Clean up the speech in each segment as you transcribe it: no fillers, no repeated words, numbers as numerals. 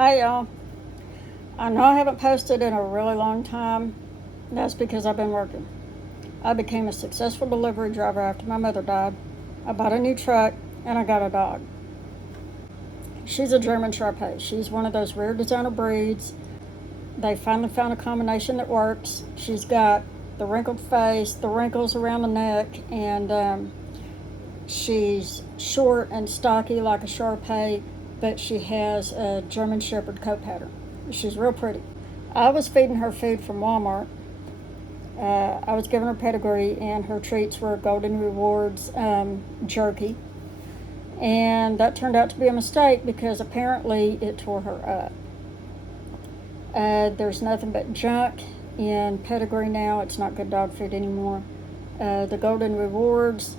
Hi y'all. I know I haven't posted in a really long time. That's because I've been working. I became a successful delivery driver after my mother died. I bought a new truck and I got a dog. She's a German Shar-Pei. She's one of those rare designer breeds. They finally found a combination that works. She's got the wrinkled face, the wrinkles around the neck, and she's short and stocky like a Shar-Pei, but she has a German Shepherd coat pattern. She's real pretty. I was feeding her food from Walmart. I was giving her pedigree, and her treats were Golden Rewards jerky. And that turned out to be a mistake because apparently it tore her up. There's nothing but junk in pedigree now. It's not good dog food anymore. The Golden Rewards,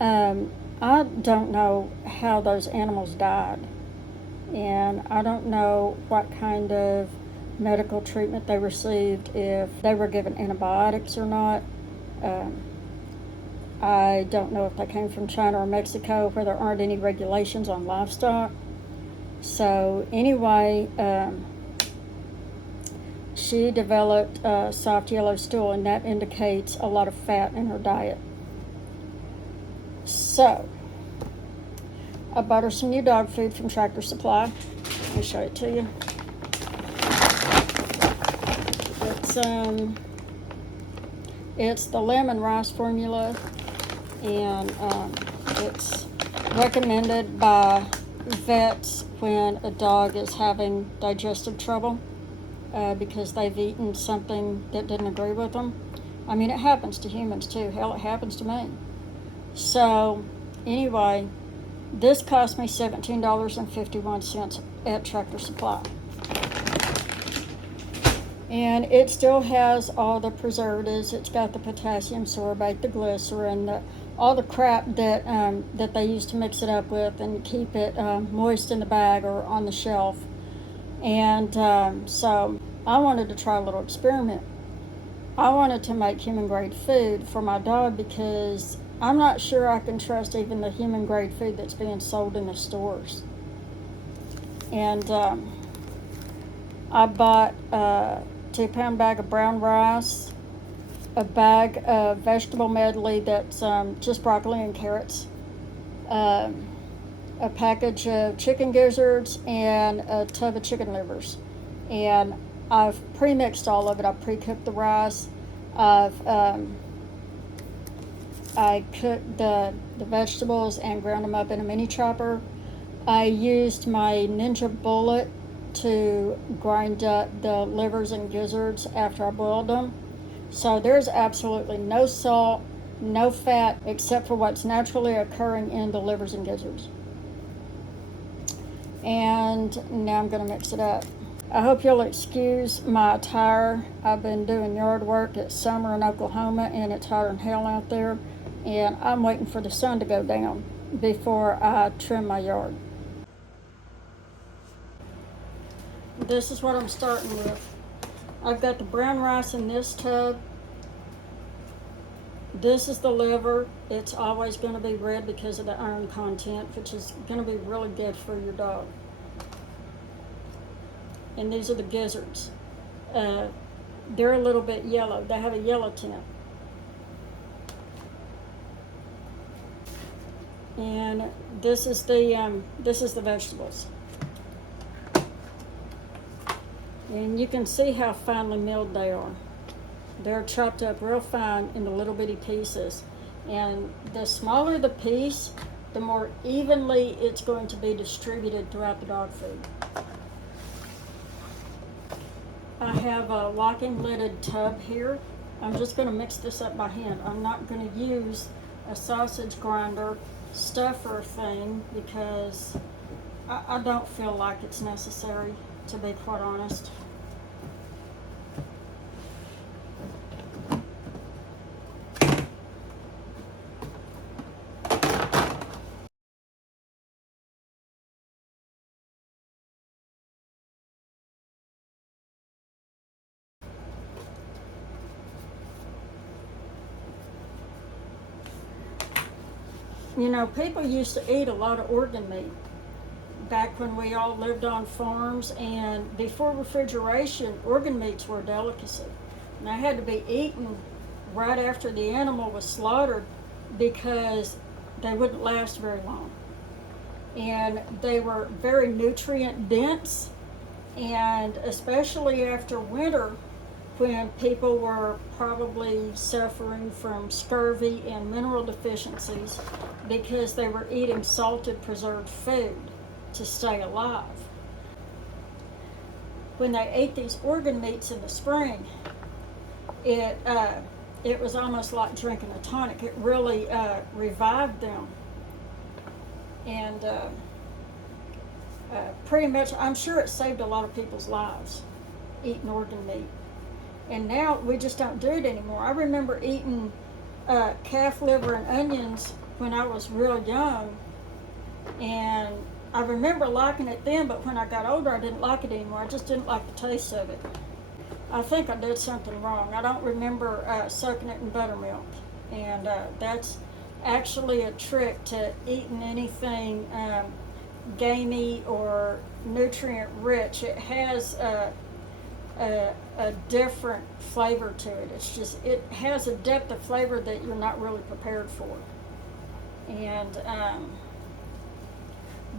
I don't know how those animals died. And I don't know what kind of medical treatment they received, if they were given antibiotics or not. I don't know if they came from China or Mexico, where there aren't any regulations on livestock. So anyway, she developed soft yellow stool, and that indicates a lot of fat in her diet. So I bought her some new dog food from Tractor Supply. Let me show it to you. It's the lemon rice formula, and it's recommended by vets when a dog is having digestive trouble because they've eaten something that didn't agree with them. I mean, it happens to humans too. Hell, it happens to me. So anyway, this cost me $17.51 at Tractor Supply. And it still has all the preservatives. It's got the potassium sorbate, the glycerin, all the crap that they use to mix it up with and keep it moist in the bag or on the shelf. And so I wanted to try a little experiment. I wanted to make human grade food for my dog because I'm not sure I can trust even the human grade food that's being sold in the stores. And I bought a 2-pound bag of brown rice, a bag of vegetable medley that's just broccoli and carrots, a package of chicken gizzards, and a tub of chicken livers. And I've pre-mixed all of it. I pre-cooked the rice. I cooked the vegetables and ground them up in a mini chopper. I used my Ninja Bullet to grind up the livers and gizzards after I boiled them. So there's absolutely no salt, no fat, except for what's naturally occurring in the livers and gizzards. And now I'm going to mix it up. I hope you'll excuse my attire. I've been doing yard work. It's summer in Oklahoma and it's hotter than hell out there. And I'm waiting for the sun to go down before I trim my yard. This is what I'm starting with. I've got the brown rice in this tub. This is the liver. It's always going to be red because of the iron content, which is going to be really good for your dog. And these are the gizzards. They're a little bit yellow. They have a yellow tint. And this is the vegetables. And you can see how finely milled they are. They're chopped up real fine into little bitty pieces. And the smaller the piece, the more evenly it's going to be distributed throughout the dog food. I have a locking lidded tub here. I'm just going to mix this up by hand. I'm not going to use a sausage grinder stuffer thing because I don't feel like it's necessary, to be quite honest. You know, people used to eat a lot of organ meat. back when we all lived on farms, and before refrigeration, organ meats were a delicacy. And they had to be eaten right after the animal was slaughtered because they wouldn't last very long. And they were very nutrient dense, and especially after winter, when people were probably suffering from scurvy and mineral deficiencies because they were eating salted preserved food to stay alive. When they ate these organ meats in the spring, it was almost like drinking a tonic. It really revived them. And pretty much, I'm sure it saved a lot of people's lives, eating organ meat. And now we just don't do it anymore. I remember eating calf liver and onions when I was real young, and I remember liking it then, but when I got older I didn't like it anymore. I just didn't like the taste of it. I think I did something wrong. I don't remember soaking it in buttermilk, and that's actually a trick to eating anything gamey or nutrient rich. It has a different flavor to it. It has a depth of flavor that you're not really prepared for. And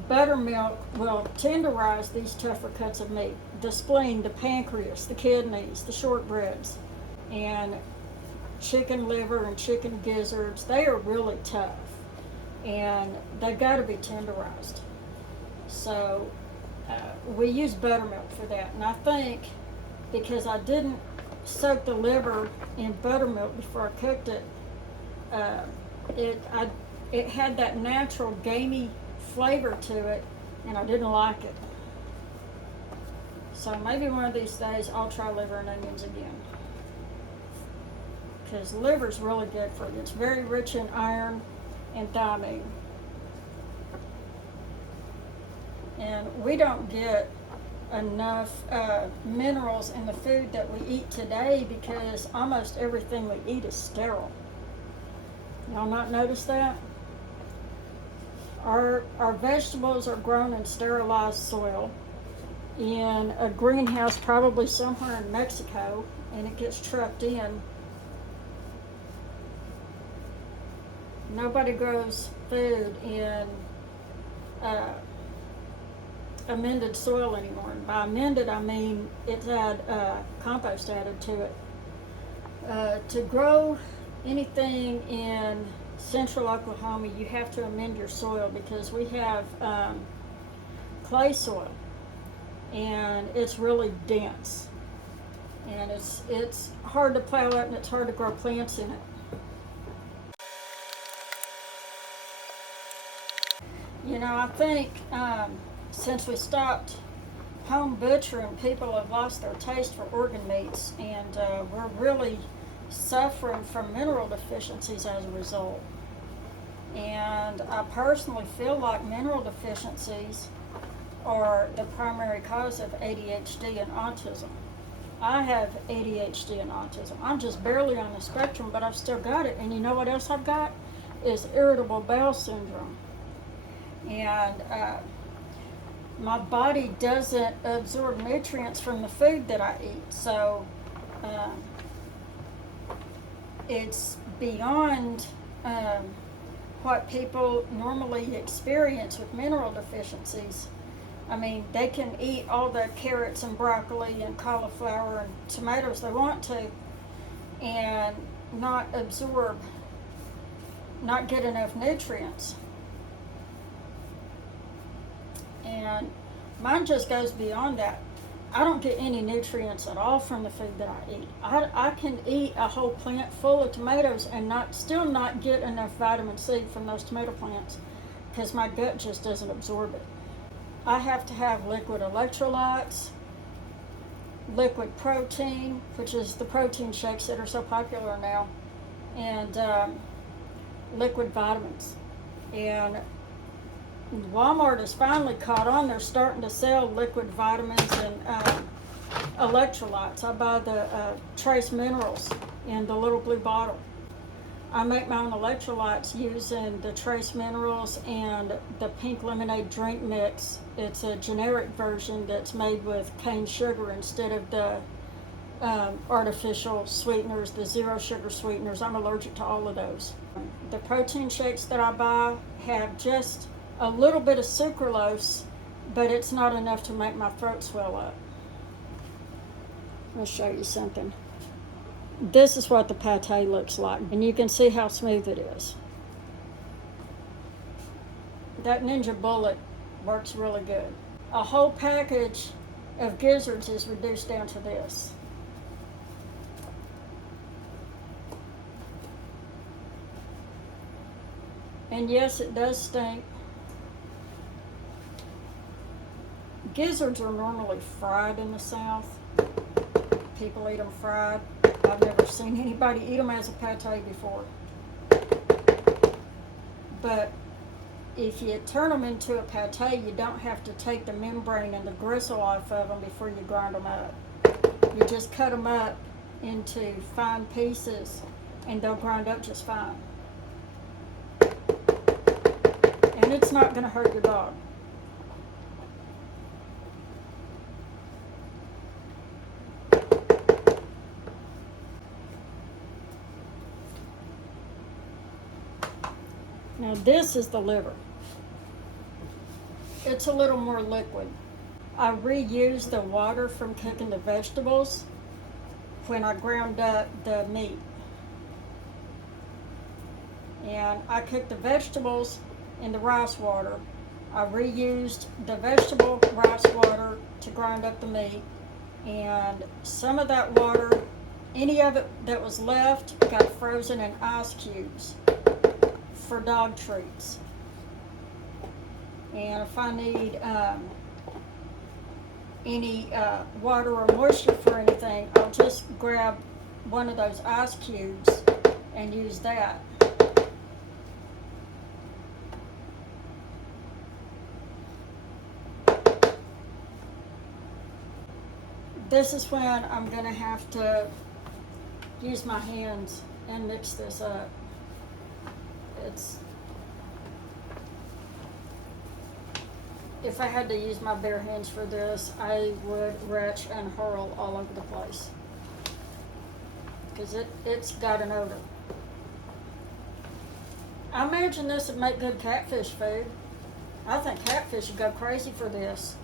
buttermilk will tenderize these tougher cuts of meat: the spleen, the pancreas, the kidneys, the shortbreads. And chicken liver and chicken gizzards, they are really tough, and they've got to be tenderized. So we use buttermilk for that. And I think because I didn't soak the liver in buttermilk before I cooked it, it had that natural gamey flavor to it, and I didn't like it. So maybe one of these days I'll try liver and onions again, because liver's really good for you. It's very rich in iron and thiamine. And we don't get enough minerals in the food that we eat today because almost everything we eat is sterile. Y'all not notice that? Our vegetables are grown in sterilized soil in a greenhouse, probably somewhere in Mexico, and it gets trucked in. Nobody grows food in amended soil anymore. And by amended, I mean it's had compost added to it. To grow anything in central Oklahoma, you have to amend your soil because we have clay soil, and it's really dense, and it's hard to plow up, and it's hard to grow plants in it. You know, I think since we stopped home butchering, people have lost their taste for organ meats, and we're really suffering from mineral deficiencies as a result. And I personally feel like mineral deficiencies are the primary cause of ADHD and autism. I have ADHD and autism. I'm just barely on the spectrum, but I've still got it. And you know what else I've got? Is irritable bowel syndrome. And my body doesn't absorb nutrients from the food that I eat. So it's beyond what people normally experience with mineral deficiencies. I mean, they can eat all the carrots and broccoli and cauliflower and tomatoes they want to and not get enough nutrients. And mine just goes beyond that. I don't get any nutrients at all from the food that I eat. I can eat a whole plant full of tomatoes and still not get enough vitamin C from those tomato plants because my gut just doesn't absorb it. I have to have liquid electrolytes, liquid protein, which is the protein shakes that are so popular now, and liquid vitamins. And Walmart has finally caught on. They're starting to sell liquid vitamins and electrolytes. I buy the trace minerals in the little blue bottle. I make my own electrolytes using the trace minerals and the pink lemonade drink mix. It's a generic version that's made with cane sugar instead of the artificial sweeteners, the zero sugar sweeteners. I'm allergic to all of those. The protein shakes that I buy have just a little bit of sucralose, but it's not enough to make my throat swell up. I'll show you something. This is what the patè looks like, and you can see how smooth it is. That Ninja Bullet works really good. A whole package of gizzards is reduced down to this. And yes, it does stink. Gizzards are normally fried in the South. People eat them fried. I've never seen anybody eat them as a patè before. But if you turn them into a patè, you don't have to take the membrane and the gristle off of them before you grind them up. You just cut them up into fine pieces and they'll grind up just fine. And it's not going to hurt your dog. Now this is the liver. It's a little more liquid. I reused the water from cooking the vegetables when I ground up the meat. And I cooked the vegetables in the rice water. I reused the vegetable rice water to grind up the meat. And some of that water, any of it that was left, got frozen in ice cubes for dog treats. And if I need any water or moisture for anything, I'll just grab one of those ice cubes and use that. This is when I'm going to have to use my hands and mix this up. If I had to use my bare hands for this, I would retch and hurl all over the place. Because it's got an odor. I imagine this would make good catfish food. I think catfish would go crazy for this.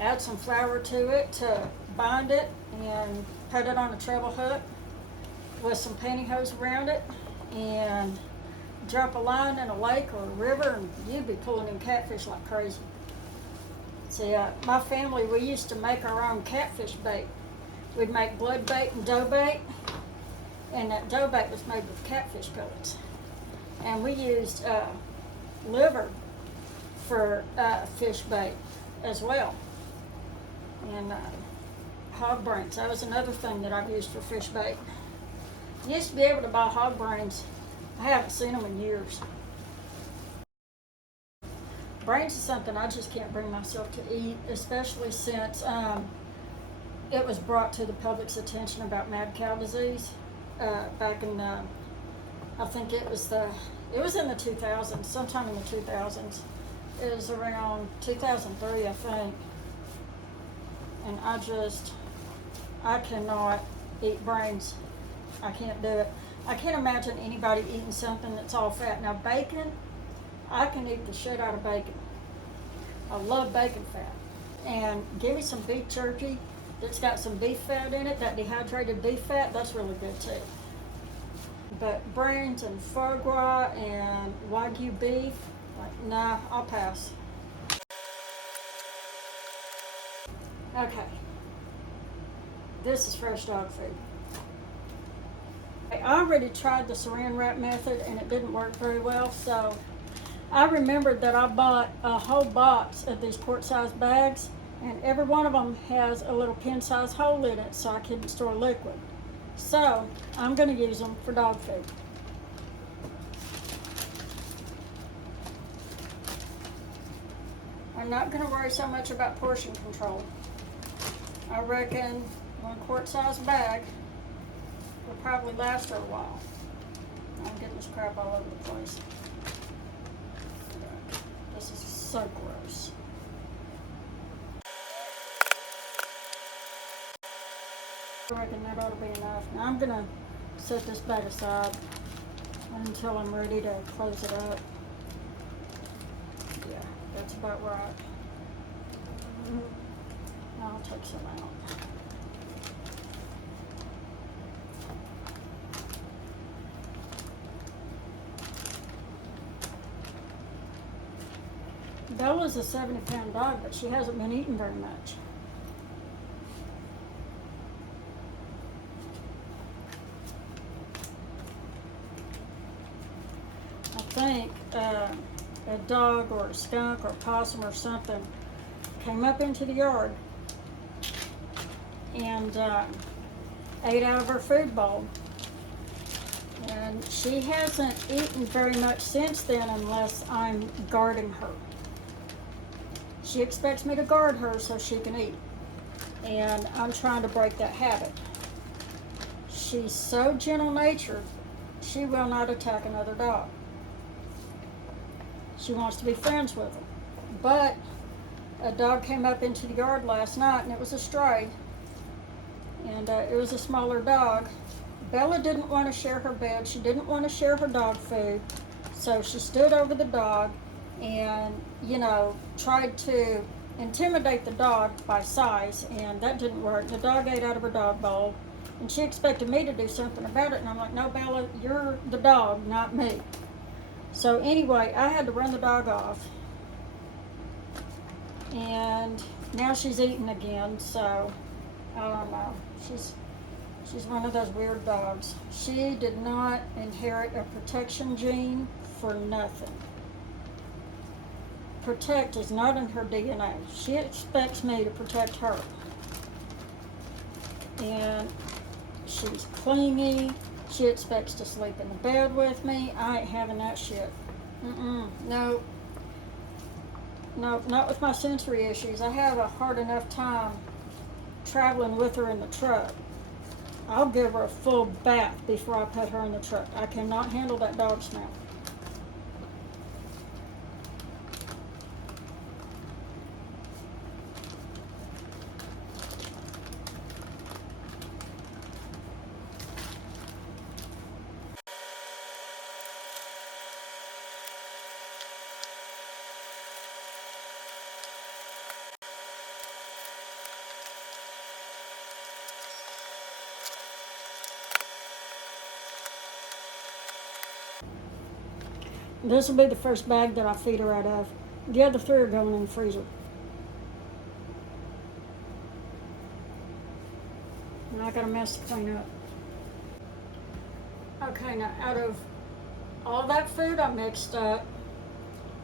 Add some flour to it to bind it and put it on a treble hook with some pantyhose around it and drop a line in a lake or a river and you'd be pulling in catfish like crazy. See, my family, we used to make our own catfish bait. We'd make blood bait and dough bait, and that dough bait was made with catfish pellets. And we used liver for fish bait as well. And hog brains, that was another thing that I've used for fish bait. You used to be able to buy hog brains. I haven't seen them in years. Brains is something I just can't bring myself to eat, especially since it was brought to the public's attention about mad cow disease back in, I think it was in the 2000s, sometime in the 2000s. It was around 2003, I think. And I cannot eat brains. I can't do it. I can't imagine anybody eating something that's all fat. Now bacon, I can eat the shit out of bacon. I love bacon fat. And give me some beef jerky that's got some beef fat in it, that dehydrated beef fat, that's really good too. But brains and foie gras and Wagyu beef, like, nah, I'll pass. Okay, this is fresh dog food. I already tried the saran wrap method and it didn't work very well, so I remembered that I bought a whole box of these quart-sized bags, and every one of them has a little pin-sized hole in it so I can store liquid. So I'm going to use them for dog food. I'm not going to worry so much about portion control. I reckon 1 quart-sized bag will probably last for a while. I'm getting this crap all over the place. This is so gross. I reckon that ought to be enough. Now I'm gonna set this bag aside until I'm ready to close it up. Yeah, that's about right. I'll take some out. Bella's a 70-pound dog, but she hasn't been eating very much. I think a dog or a skunk or a possum or something came up into the yard and ate out of her food bowl. And she hasn't eaten very much since then unless I'm guarding her. She expects me to guard her so she can eat. And I'm trying to break that habit. She's so gentle-natured, she will not attack another dog. She wants to be friends with them. But a dog came up into the yard last night, and it was a stray. And it was a smaller dog. Bella didn't want to share her bed. She didn't want to share her dog food. So she stood over the dog and, you know, tried to intimidate the dog by size, and that didn't work. The dog ate out of her dog bowl, and she expected me to do something about it. And I'm like, no, Bella, you're the dog, not me. So anyway, I had to run the dog off. And now she's eating again, so I don't know. She's one of those weird dogs. She did not inherit a protection gene for nothing. Protect is not in her DNA. She expects me to protect her. And she's clingy. She expects to sleep in the bed with me. I ain't having that shit. No, not with my sensory issues. I have a hard enough time traveling with her in the truck. I'll give her a full bath before I put her in the truck. I cannot handle that dog smell. This will be the first bag that I feed her out of. The other three are going in the freezer. And I got a mess to clean up. Okay, now out of all that food I mixed up,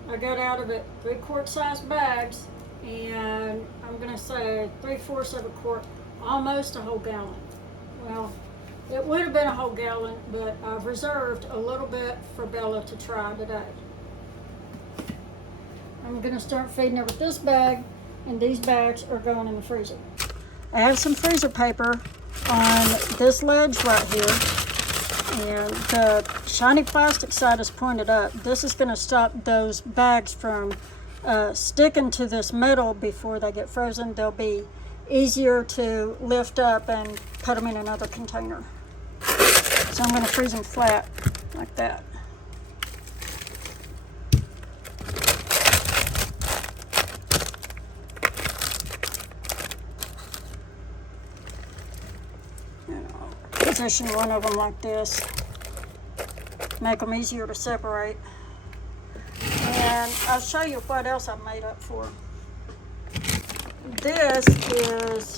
I got out of it 3-quart size bags, and I'm gonna say 3/4 of a quart, almost a whole gallon. Well, it would have been a whole gallon, but I've reserved a little bit for Bella to try today. I'm gonna start feeding her with this bag, and these bags are going in the freezer. I have some freezer paper on this ledge right here, and the shiny plastic side is pointed up. This is gonna stop those bags from sticking to this metal before they get frozen. They'll be easier to lift up and put them in another container. So I'm going to freeze them flat like that. And I'll position one of them like this, make them easier to separate. And I'll show you what else I've made up for. This is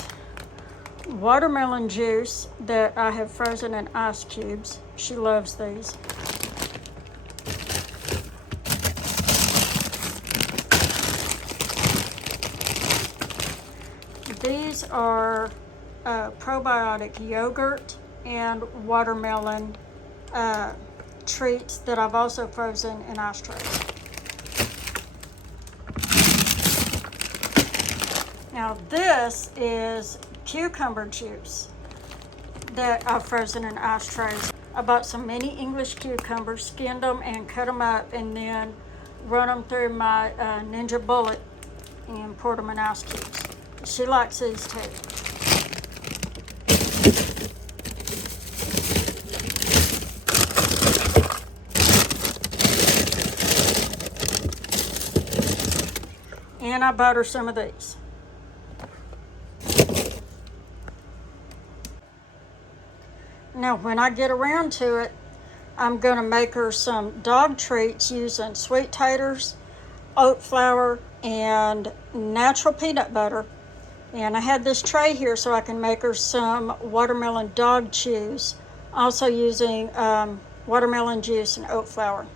watermelon juice that I have frozen in ice cubes. She loves these. These are probiotic yogurt and watermelon treats that I've also frozen in ice trays. Now this is cucumber juice that I've frozen in ice trays. I bought some mini English cucumbers, skinned them and cut them up, and then run them through my Ninja Bullet and poured them in ice cubes. She likes these too. And I butter some of these. Now, when I get around to it, I'm going to make her some dog treats using sweet taters, oat flour, and natural peanut butter. And I had this tray here so I can make her some watermelon dog chews, also using watermelon juice and oat flour.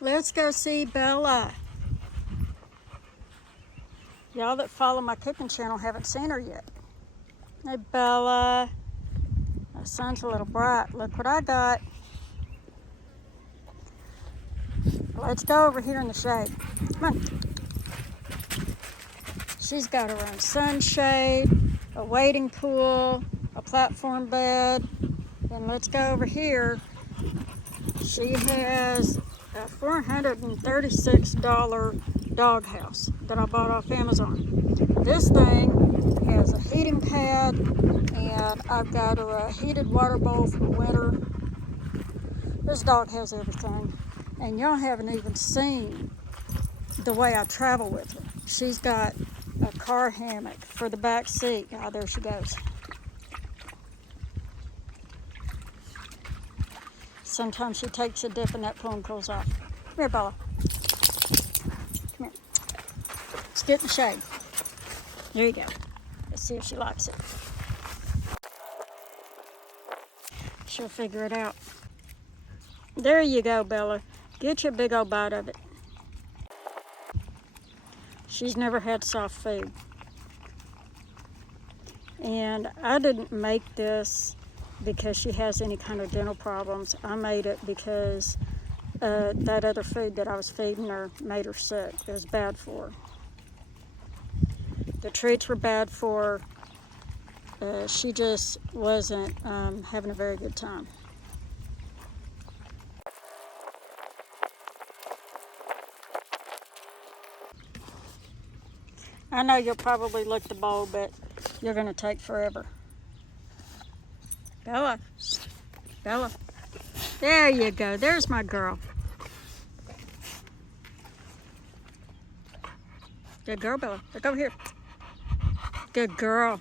Let's go see Bella. Y'all that follow my cooking channel haven't seen her yet. Hey, Bella. My sun's a little bright. Look what I got. Let's go over here in the shade. Come on. She's got her own sunshade, a wading pool, a platform bed. And let's go over here. She has a $436 doghouse that I bought off Amazon. This thing has a heating pad, and I've got her a heated water bowl for winter. This dog has everything, and y'all haven't even seen the way I travel with her. She's got a car hammock for the back seat. Oh, there she goes. Sometimes she takes a dip in that pool and cools off. Come here, Bella. Come here. Let's get in the shade. There you go. Let's see if she likes it. She'll figure it out. There you go, Bella. Get your big old bite of it. She's never had soft food. And I didn't make this because she has any kind of dental problems. I made it because that other food that I was feeding her made her sick. It was bad for her. The treats were bad for her. She just wasn't having a very good time. I know you'll probably lick the bowl, but you're going to take forever. Bella. Bella. There you go. There's my girl. Good girl, Bella. Look over here. Good girl.